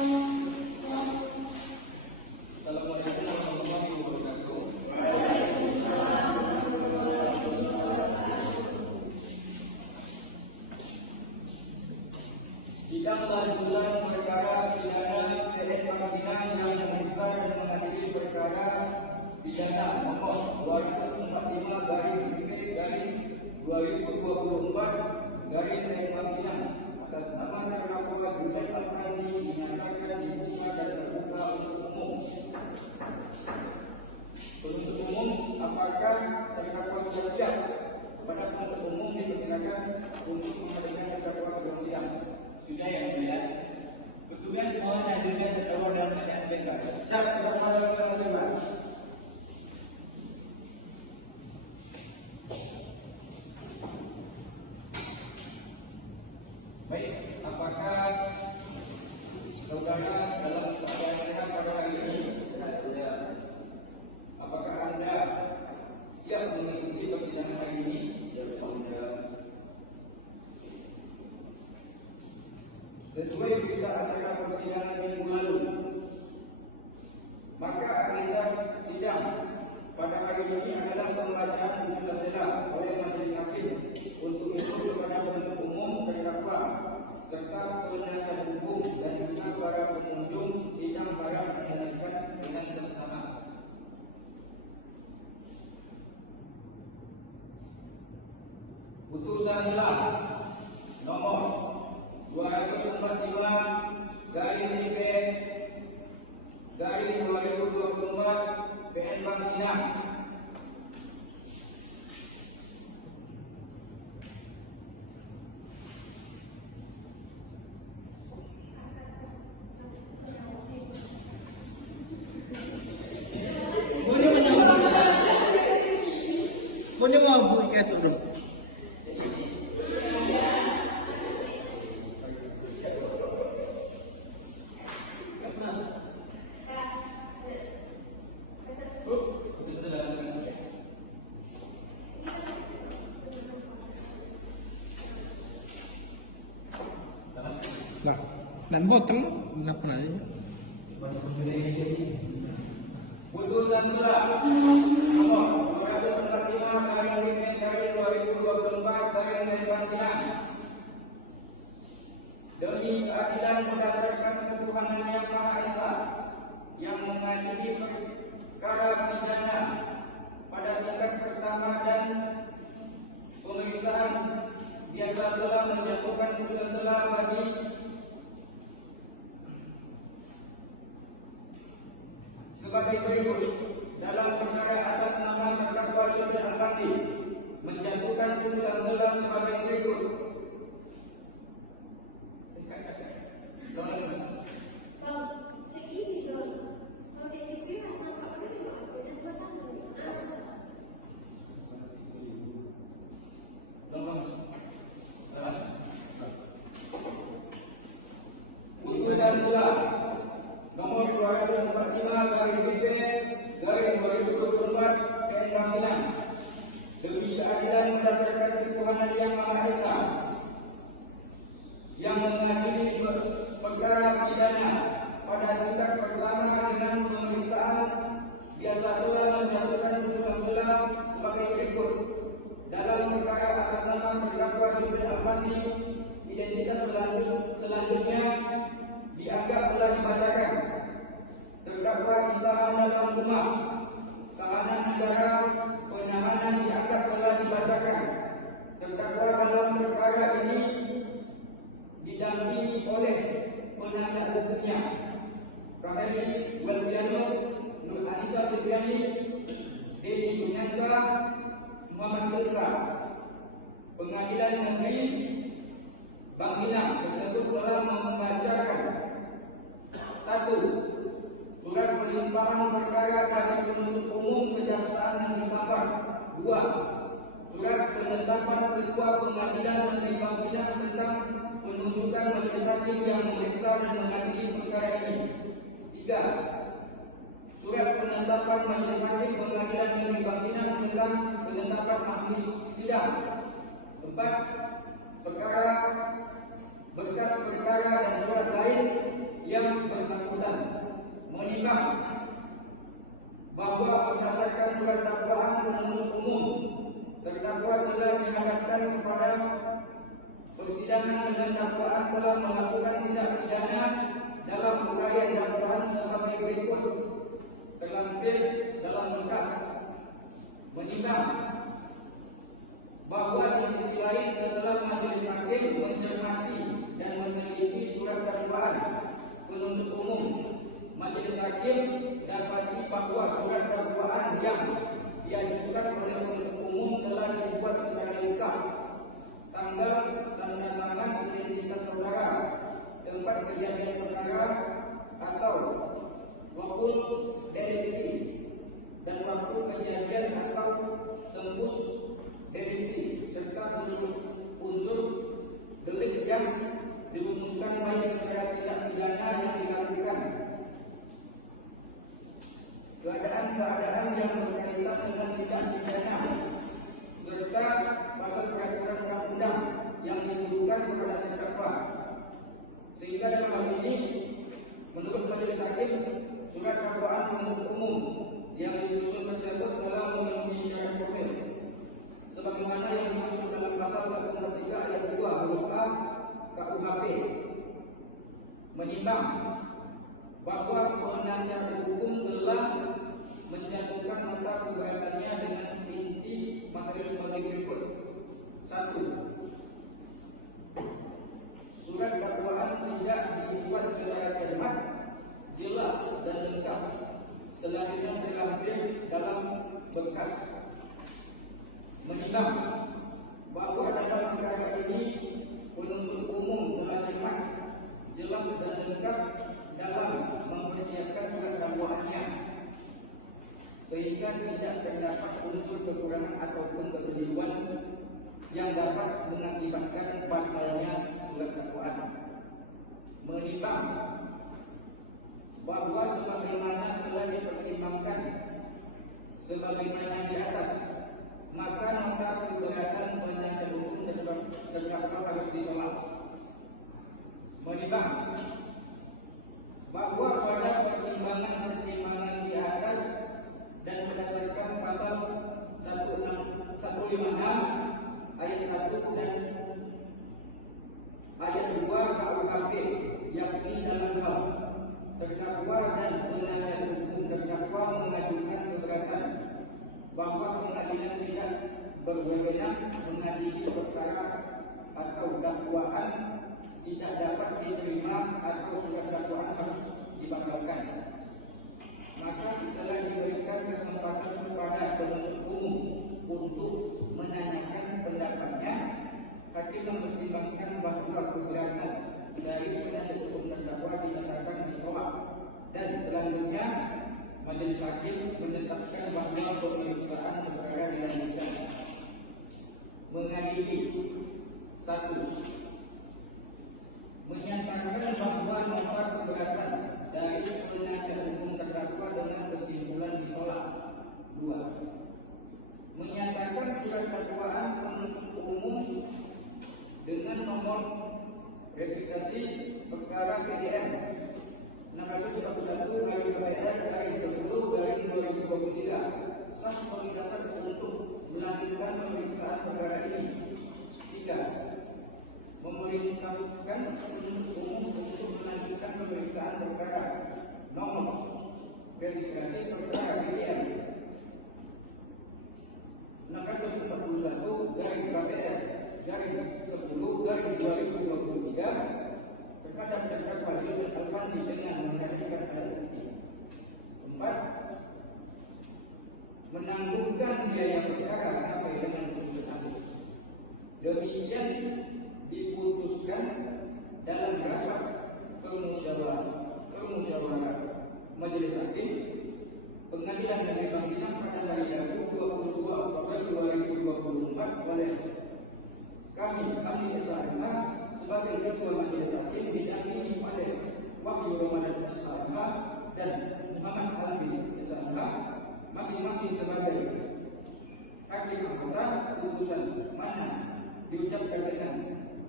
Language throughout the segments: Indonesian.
Assalamualaikum warahmatullahi wabarakatuh. Sidang lanjutan perkara pidana PS Pengadilan yang memeriksa dan mengadili perkara pidana nomor 245/2024 atas nama terdakwa Junaid Afandi dinyatakan dibuka dan terbuka untuk umum. Penuntut umum, apakah terdakwa sudah siap? Kepada penuntut umum dipersilakan untuk menghadirkan terdakwa dalam sidang. Sudah yang mulia. Petugas mohon hadirkan terdakwa dalam keadaan bebas. Siap, terdakwa dalam keadaan bebas. Baik, apakah saudara dalam keadaan sehat pada hari ini? Apakah Anda siap mengikuti persidangan hari ini? Sesuai berita acara persidangan minggu lalu, maka agenda sidang pada hari ini adalah pembacaan putusan selah oleh majelis hakim untuk itu kepada penuntut umum terdakwa serta penasihat hukum dan juga para pengunjung sidang para menyaksikan dengan seksama. Putusan selah nomor 245/2024 PN Pangilinan dan botol kenapa aja? Putusan selah nomor 245/2024 demi keadilan berdasarkan ketuhanan yang Maha Esa yang mengadili perkara pidana pada tingkat pertama dan pemeriksaan biasa telah menjatuhkan putusan selah bagi sebagai berikut. Dalam perkara atas nama terdakwa Junaid Afandi menjatuhkan putusan selah sebagai berikut. Putusan selah nomor 245/2024 PN Pangilinan demi keadilan berdasarkan ketuhanan yang Maha Esa yang mengadili perkara pidana pada tingkat pertama dengan pemeriksaan biasa telah menjatuhkan putusan selah sebagai berikut. Dalam perkara atas nama terdakwa Junaid Afandi, identitas selanjutnya dianggap telah dibacakan. Terdakwa ditahan dalam rumah tahanan negara, penahanan dianggap telah dibacakan. Terdakwa dalam perkara ini didampingi oleh penasihat hukumnya Raheli Walfiano, Nur Anissa Supriani, Dedi Gunyansa, Muhammad Delka. Pengadilan Negeri Pangilinan tersebut telah membacakan: 1. Surat pelimpahan perkara bagi penuntut umum Kejaksaan Negeri Tambang. 2. Surat penetapan Ketua Pengadilan Negeri Pangilinan tentang penunjukan majelis hakim yang memeriksa dan mengadili perkara ini. 3. Surat penetapan majelis hakim Pengadilan Negeri Pangilinan tentang penetapan ahli sidang. 4. Perkara, berkas perkara dan surat lain yang menimbang bahwa berdasarkan surat dakwaan penuntut umum, terdakwa telah dihadapkan kepada persidangan dengan dakwaan telah melakukan tindak pidana dalam uraian dakwaan sebagai berikut. Terlampir dalam berkas menimbang bahwa di sisi lain setelah majelis hakim mencermati dan meneliti surat dakwaan penuntut umum, majelis hakim dapati bahwa surat dakwaan yang diajukan oleh penuntut umum telah dibuat secara lengkap, tanggal tanda tangan identitas saudara, tempat kejadian perkara atau waktu delikti dan waktu kejadian atau tembus delikti serta seluruh unsur delik yang dirumuskan baik secara tindak pidana yang dilakukan, keadaan-keadaan yang berkaitan dengan tindak pidana serta pasal peraturan undang-undang yang dituduhkan kepada terdakwa. Sehingga dalam hal ini menurut majelis hakim, surat dakwaan penuntut umum yang disusun tersebut telah memenuhi syarat formil sebagaimana yang dimaksud dalam pasal 103 ayat 2 huruf A KUHP. Menimbang bahwa penasihat hukum telah menjatuhkan nota keberatannya dengan inti materi sebagai berikut. 1. Surat dakwaan tidak dibuat secara cermat, jelas dan lengkap, selanjutnya terlampir dalam berkas. Menimbang bahwa dalam perkara ini penuntut umum telah cermat, jelas dan lengkap dalam mempersiapkan surat dakwaannya, sehingga tidak terdapat unsur kekurangan ataupun kekeliruan yang dapat mengakibatkan batalnya surat dakwaan. Menimbang bahwa sebagaimana telah dipertimbangkan sebagaimana di atas, maka nota keberatan penasihat hukum terdakwa harus ditolak. Menimbang bahwa pada pertimbangan-pertimbangan di atas dan berdasarkan pasal 156 ayat 1 dan ayat 2 KUHP, yakni dalam hal terdakwa dan penasihat hukum terdakwa mengajukan keberatan bahwa pengadilan tidak berwenang mengadili perkara atau dakwaan tidak dapat diterima atau surat dakwaan harus dibatalkan, maka setelah diberikan kesempatan kepada penuntut umum untuk menanyakan pendapatnya, hakim mempertimbangkan bahwa keberatan dari penasihat hukum terdakwa dinyatakan ditolak, dan selanjutnya majelis hakim menetapkan bahwa pemeriksaan perkara dilanjutkan. Mengadili. 1. Menyatakan bahwa nota keberatan dari penasihat hukum terdakwa dengan kesimpulan ditolak. 2. Menyatakan surat dakwaan penuntut umum dengan nomor registrasi perkara PDM 641/PPR/10/2023 sah sebagai dasar untuk melanjutkan pemeriksaan perkara ini. 3. Memerintahkan penuntut umum untuk melanjutkan pemeriksaan perkara nomor registrasi perkara PDM 641/KPR/10/2023 terhadap terdakwa Yusuf Alfandi dengan menghadirkan alat bukti. 4. Menanggungkan biaya perkara sampai dengan putusan. Demikian diputuskan dalam rapat permusyawaratan majelis hakim Pengadilan Negeri Panggilan pada hari Rabu 22 Oktober 2024 oleh kami SHMH sebagai Ketua Majelis Hakim didampingi oleh Wahyu Ramadan SHMH dan Muhammad Alfi SHMH masing-masing sebagai hakim anggota. Putusan mana diucapkan dengan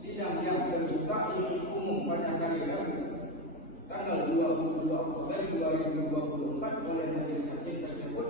sidang yang terbuka untuk umum pada hari Rabu tanggal 22 Oktober April 2024 oleh majelis hakim tersebut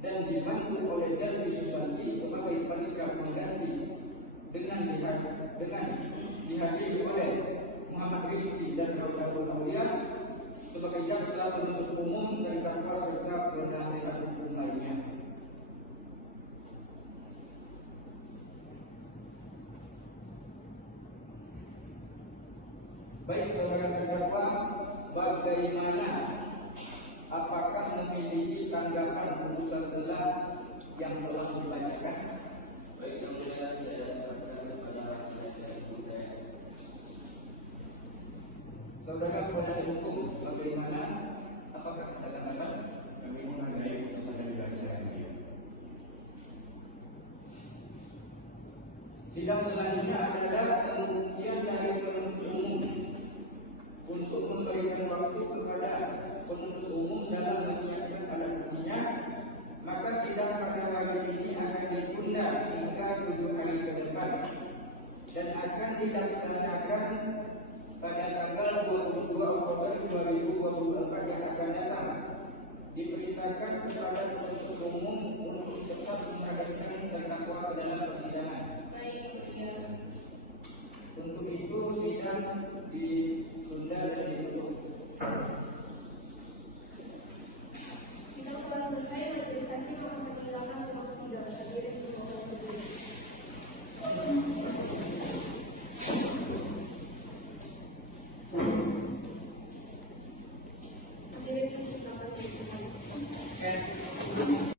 dan dibantu oleh Delvi Susanti sebagai panitia pengganti dengan dihadiri oleh Muhammad Rizki dan Raudhul Aulia sebagai jaksa penuntut umum dan terdakwa serta penasihat hukum lainnya. Baik saudara terdakwa, bagaimana? Apakah memiliki tanggapan putusan selah yang telah dibacakan? Baik, yang mulia saya sampaikan kepada penasihat hukum saya. Saudara penasihat hukum, bagaimana? Apakah ada tanggapan? Kami menghargai putusan yang dibacakan ini. Sidang selanjutnya adalah pembuktian dari penuntut umum untuk memberikan waktu kepada penuntut umum dalam menyiapkan alat buktinya. Maka sidang pada hari ini akan ditunda hingga 7 hari ke depan dan akan dilaksanakan pada tanggal 22 Oktober 2024 yang akan datang. Diperintahkan kepada penuntut umum untuk cepat menghadirkan terdakwa ke dalam persidangan. Untuk itu sidang di